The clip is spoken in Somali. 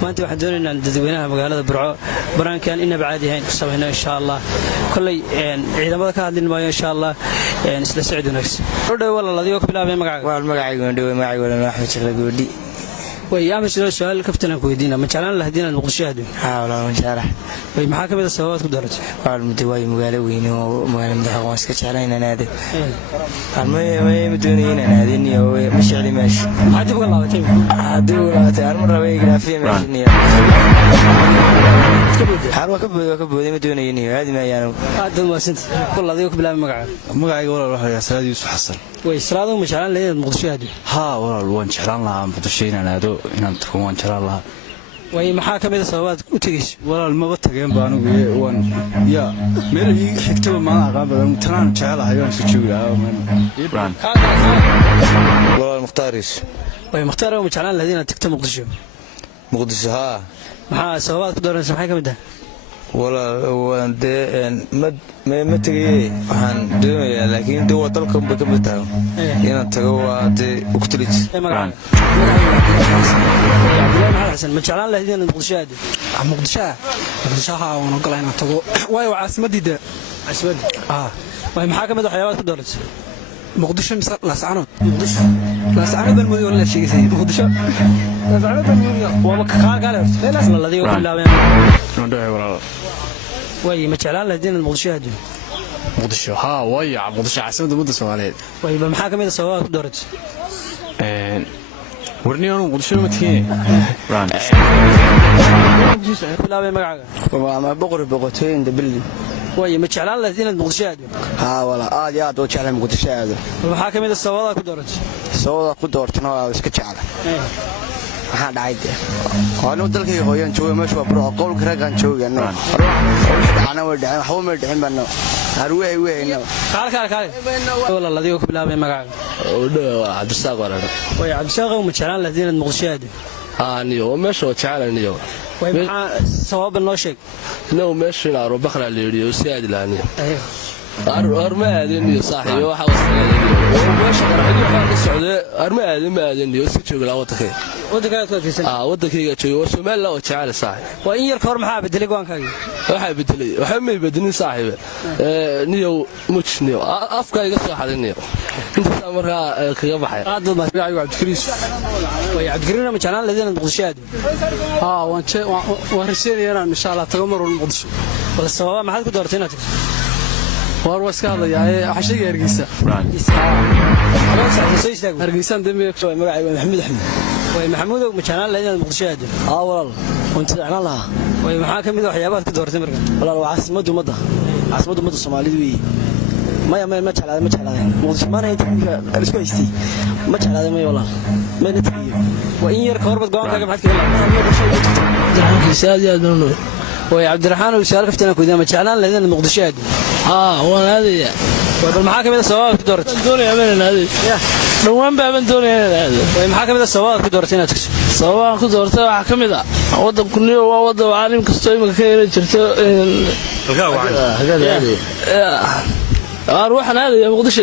maanta waxaan doonaynaa dadweynaha magaalada Burco baraankan inaba caadi ahayn ku sameeyno insha Allah kulay ciidamada ka hadlin maayo insha Allah isla socod wanaagsan oo dhaw walaaladiyo ku bilaabay magacaaga waa magacayga dhaw magacayga Axmed Jalagoodi way ama su'aal kaftan ku weydiina ma jeclaan lahaydina Muqdisho aad walaal ma jeclaan way maxaa kamid ah sababaad ku daratay waa mudaway magaalo weyn oo magaalada madaxweynaha iska jeclaan inaad ma doonayeen inaad iyo ma jecli meesh hadi uga laabatay aan rabay graafiye meeshiya harwa ka booday ma doonayeen aad ma ayaan aad waasint walaaladiyo ku bilaabay magacayga walaal waxa Salaad Yuusuf Xasan way salaado ma jeclaan lahayd Muqdisho aad walaal waan jeclaan lahaa Muqdisho inaan aado inaan tago waan jeclaan lahaa way maxaa kamid ah sababaad u tagayso walaal ma ba tageen baan ugu waan meel ii xigto ma aqaan badan tanaan jecelahay waan soo joogaa walaal Muqtaaris way Muqtaar ma jeclaan lahayd inaad tagto Muqdisho maxaa sababaad ku dooranaysaa maxay kamid ah waan ma tagay waxaan doonayaa laakiin dawlad dalka ma ka mataano inaan tago waa uktilij ma jeclaan lahayd inaad Muqdisho aado Muqdisho waan ogolahay inaan tago waayo caasimadda way maxaa kamid ah waxyaabaad ku dooratay Muqdisho mise Laascaanood baan mooday wala sheegay Muqdisho Laascaanood baan mooday waa ka qaal walaaladiyo ku bilaabay noo walaal way ma jeclaan lahayd inaad Muqdisho aado Muqdisho way Muqdisho caasimadda Soomaaliyeed way maxaa kamid ah sababaad ku dooratay warniyoon Muqdisho ma tiin bilaabay magacaaga waa boqortooyin dabil way ma jeclaan lahayd inaad Muqdisho aado wala aad iyo aad oo jeclaan Muqdisho aado maxaa kamid ah sababaad ku dooratay sababada ku doortana waa iska jecel waxaan dhacay waanu dalkayga hooyan jooga meesha waa Burco qowlka ragaan joogano ana way dhacay waxba ma dhicin bano arway weeyno kaal walaaladiyo ku bilaabay magacaaga oo dhaw Cabdisaaq walaal way Cabdisaaq ma jeclaan lahayd inaad Muqdisho aado aniyo meesha jecelaaniyo way maxaa sabab noo sheeg meesha la aro baqra leeyo si aad laaniyo arma aadaniyo saaxiibo waxa wasaalayniyo meesha qarxid waxa ka socday arma aadaniyo si jooga la wadakay wadankayga jooga Soomaaliya oo jecel saaxiib waa in yar ka hor maxaa bedelay goonkaaga waxa bedelay waxa ma bedelin saaxiib niyo mujniyo afkayga soo xaliniyo inta markaa kaga baxay aad ma raaciyo Cabdikariis way Cabdikariis ma jeclaan lahayd inaad Muqdisho aado waan rajaynayaa insha Allah tago mar walba Muqdisho wala sababa maxaad ku doortay inaad tagto war waska hadlayaa waxa sheegay Hargeysa dambe magacayga Maxamed Axmed way Maxamuud ma jeclaan lahayd inaad Muqdisho aado walaal waan jeclaan lahaa way maxaa kamid ah waxyaabaad ku doortay markaa walaal waa caasimadda ummadda Soomaaliyeed weey ma jeclaaday Muqdisho maana inta isku haystay ma jeclaaday walaal ma natiiyo waa in yar ka hor bad goonkaaga maxaad kaga lahayd way Cabdiraxmaan oo su'aal kaftan ku diiday ma jeclaan lahayd inaad Muqdisho aado waan aadaya bal maxaa kamid ah sababaad ku dooratay doonaya inaan aado dhawaan baan doonaya inaan aado way maxaa kamid ah sababaad ku dooratay inaad tagto sababaan ku doortay waxa kamid ah wadanku niyo waa wadan caalim kasto imika ka yeelan jirto waxaan aadaya Muqdisho